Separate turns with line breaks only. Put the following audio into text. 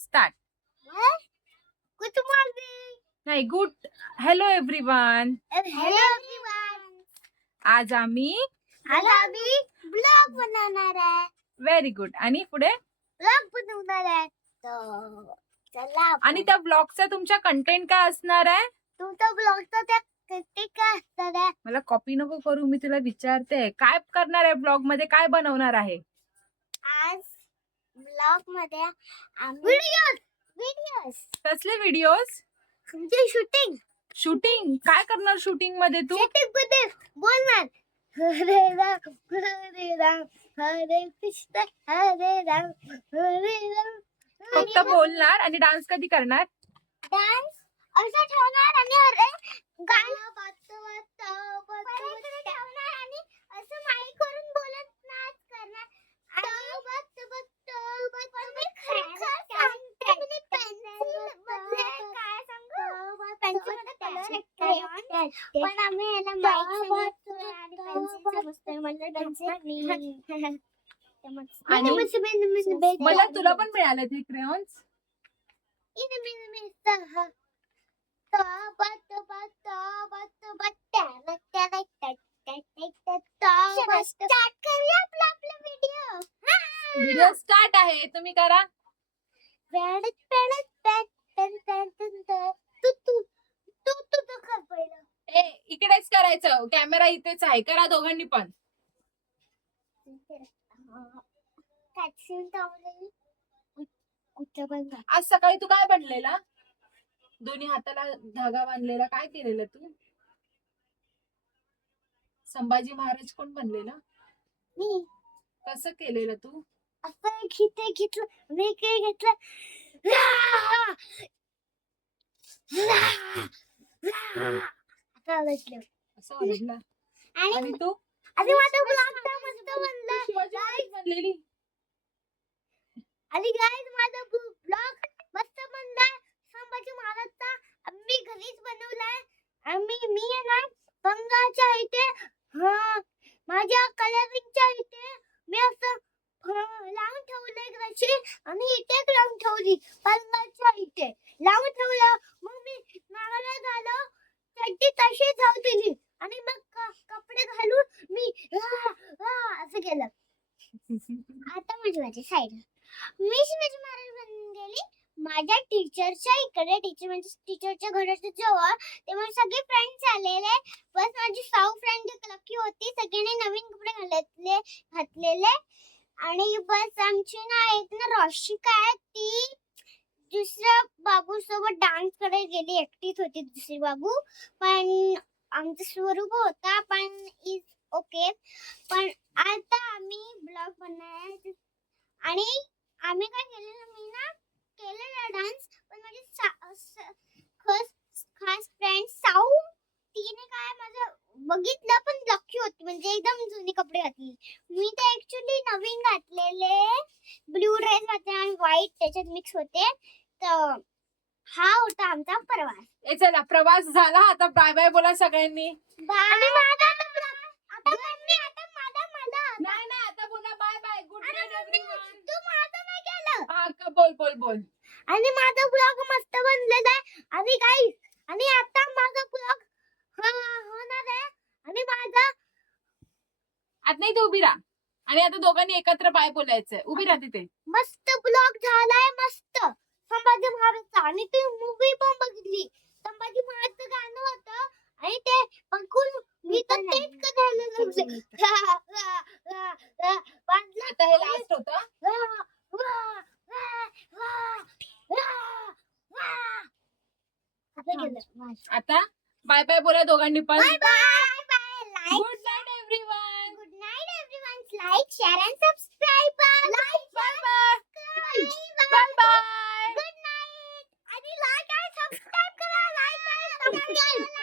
Start
good morning
नाही good hello everyone
hello
आज आम्ही
आज आम्ही ब्लॉग बनवणार आहे.
व्हेरी गुड आणि पुढे?
ब्लॉग बनवणार आहे. तर चला.
आणि त्या ब्लॉगचा तुमच्या कंटेंट काय असणार आहे?
तुमचा ब्लॉगचा त्या ते काय असणार आहे?
मला कॉपी नको करू मी तुला विचारते. काय करणार आहे ब्लॉगमध्ये? काय बनवणार आहे?
आज ब्लॉगमध्ये आम्ही व्हिडिओ व्हिडिओस
कसले व्हिडिओज
तुमची शूटिंग
शूटिंग काय करणार शूटिंगमध्ये तू?
शूटिंगमध्ये बोलणार. हरे राम हरे राम हरे कृष्ण हरे राम हरे राम.
फक्त बोलणार आणि डान्स कधी करणार?
डान्स असं ठेवणार आणि अरे गाणं वाजतं वाजतं वाजतं ठेवणार आणि असं माईक वरून बोलत नाच करणार आणि वाजतं वाजतं वाजतं मी खरखर सांगते मी पेन्सिलमध्ये काय सांगू पेन्सिलमध्ये कलर पण आम्ही याला माईक
मला तुला पण मिळाले ते क्रेयॉन्स
स्टार्ट करूया आपला आपला व्हिडिओ
व्हिडिओ स्टार्ट आहे. तुम्ही करा.
तू तू.
इकडेच करायचं. कॅमेरा इथेच आहे. करा दोघांनी पण. आज सकाळी तू काय बनलेला? दोन्ही हाताला धागा बांधलेला. काय केलेलं तू? संभाजी महाराज कोण बनलेला?
मी.
कसं केलेलं तू?
असं घेते घेतलं मी काय घेतलं बसलो
असं ओरडला
आणि
आणि तू?
आणि माझा ब्लॉग तर मस्त बनला. आणि गाईज माझा ब्लॉग मस्त बनलाय संभाजी महाराजचा आम्ही घरीच बनवलाय. आम्ही मी आहे ना पंगाच्या इथे. हा माझ्या कलरिंगच्या इथे. मी असं हा, लावून ठेवलंय रशी आणि इथे लावून ठेवली पंगाच्या इथे. लावून ठेवलं. मग मी नावाला झालं खड्डी तशी जाऊ दिली. आणि मग कपडे घालून मी असं केलं. आता माझी माझ्या साईड मी शिवाजी महाराज बनून गेली माझ्या टीचरच्या इकडे टीचर म्हणजे टीचरच्या घराच्या जवळ तेव्हा सगळे फ्रेंड्स आलेले. बस माझी साऊ फ्रेंड लकी होती. सगळ्यांनी नवीन कपडे घालतले घातलेले. आणि बस आमची ना एक ना रोशिका आहे ती दुसऱ्या बाबू सोबत डान्स करायला गेली. एकटीच होती दुसरी बाबू. पण आमचं स्वरूप होता पण इज ओके पण आता आम्ही ब्लॉग बनणार आणि आम्ही काय केलेलं मी ना केलेला डान्स पण माझी सा- खास खास फ्रेंड साऊ तिने काय माझं बघितलं पण लकी होती. म्हणजे एकदम जुने कपडे घातली. मी तर ऍक्च्युली नवीन घातलेले. ब्ल्यू ड्रेस घातले आणि व्हाईट त्याच्यात मिक्स होते. हा होता आमचा प्रवास.
ए चला प्रवास झाला. आता बाय बाय बोला सगळ्यांनी.
आणि माझा आता आता मम्मी आता माझा मला
नाही नाही आता बोला बाय बाय. गुड
अरे
नाईट
मम्मी,
एव्हरीवन
तू माझं नाही केलं
हा का बोल बोल बोल.
आणि माझा ब्लॉग मस्त बनलेला आहे. आणि गाईस आणि आता माझा ब्लॉग होणार आहे. आणि माझा
आता नाही तू उभी राहा. आणि आता दोघांनी एकत्र बाय बोलायचंय. उभी राहा तिथे.
मस्त ब्लॉग झालाय मस्त. संभाजी महाराजचा आणि ती मूवी पण बघितली. संभाजी महाराजचं गाणं होतं आणि ते बघून मी तर तेच करायला लागले.
आता हे लास्ट होतं. आता बाय बाय बोला दोघांनी पण.
Bye bye bye like
good night everyone
good night everyone like share and subscribe like
bye bye
Thank you.